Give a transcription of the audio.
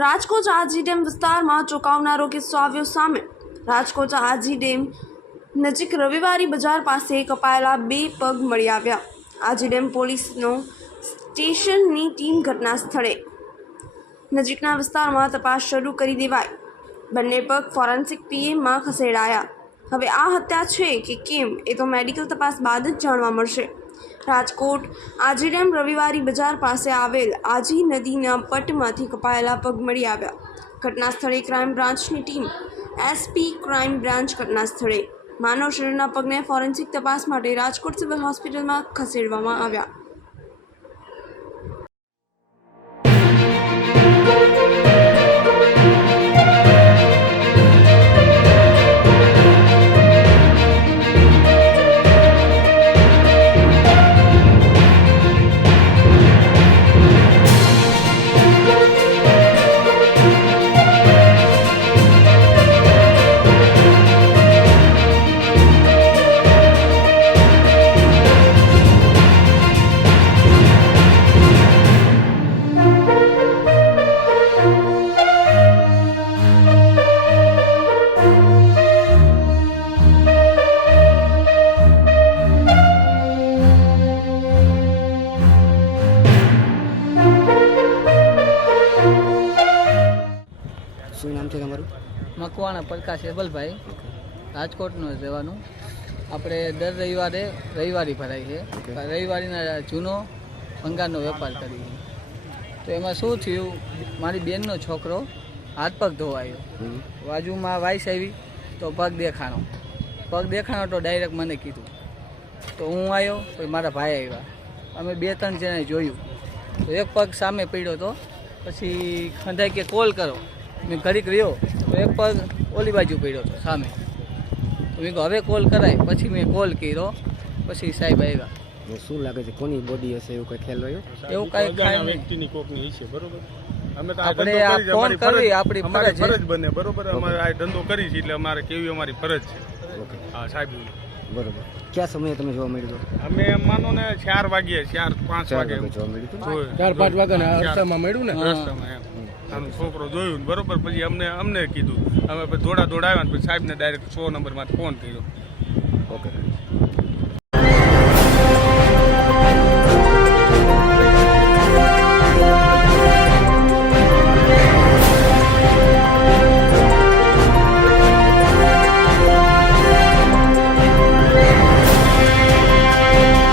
Rajkot Aji dam વિસ્તારમાં ચોંકાવનારો કિસ્સો આવ્યો સામે. રાજકોટ આજી ડેમ નજીક રવિવારી બજાર પાસે કપાયેલા બે પગ મળી આવ્યા. આજી ડેમ પોલીસનો સ્ટેશનની ટીમ ઘટના સ્થળે નજીકના વિસ્તારમાં તપાસ શરૂ કરી દેવાય બંને પગ ફોરેન્સિક પીએમમાં ખસેડાયા. હવે આ હત્યા છે કે કેમ એ તો મેડિકલ તપાસ બાદ જ જાણવા મળશે. રાજકોટ. આજી ડેમ રવિવારી બજાર પાસે આવેલ આજી નદીના પટમાંથી કપાયેલા પગ મળી આવ્યા. ઘટના સ્થળે ક્રાઇમ બ્રાન્ચની ટીમ, એસપી ક્રાઇમ બ્રાન્ચ ઘટના સ્થળે. માનવ શરીરના પગને ફોરેન્સિક તપાસ માટે રાજકોટ સિવિલ હોસ્પિટલમાં ખસેડવામાં આવ્યા. મકવાણા પ્રકાશ એબલભાઈ રાજકોટનું જ રહેવાનું. આપણે દર રવિવારે રવિવારી ભરાય છે. રવિવારીના જૂનો ભંગારનો વેપાર કરીએ. તો એમાં શું થયું? મારી બેનનો છોકરો હાથ પગ ધોવાયો. બાજુમાં વાઈસ આવી તો પગ દેખાણો. પગ દેખાણો તો ડાયરેક્ટ મને કીધું. તો હું આવ્યો પછી મારા ભાઈ આવ્યા. અમે બે ત્રણ જણાએ જોયું. તો એક પગ સામે પડ્યો તો પછી ખંધાઈ કે કોલ કરો. મેં ઘડીક રહ્યો તો એક પગ ઓલી બાજુ પડ્યો હતો સામે. તો મેં હવે કોલ કરાય. પછી મેં કોલ કર્યો પછી સાહેબ આવ્યા. ને શું લાગે છે કોની બોડી હશે એવું કઈ ખ્યાલ રહ્યો? એવું કાંઈ અજાણ્યા ખાય વ્યક્તિની કોકની છે બરોબર? અમે તો આ આપણે આ ફોન ફરજ- કરવી આપણી ફરજ બને બરોબર? અમારે આ ધંધો કરી છે એટલે અમારે કેવી અમારી ફરજ છે. ઓકે હા સાહેબ બરોબર. ક્યાં સમયે તમે જોવા મળ્યું? હતું અમે માનો ને ચાર વાગ્યે ચાર પાંચ વાગે જોવા મળ્યું હતું ચાર પાંચ વાગે ને રસ્તામાં મળ્યું ને. રસ્તામાં એમ. આનો છોકરો જોયું ને બરોબર પછી અમને અમને કીધું. અમે પછી દોડા દોડા આવ્યા ને પછી સાહેબને ડાયરેક્ટ સો નંબરમાં ફોન કર્યો. ઓકે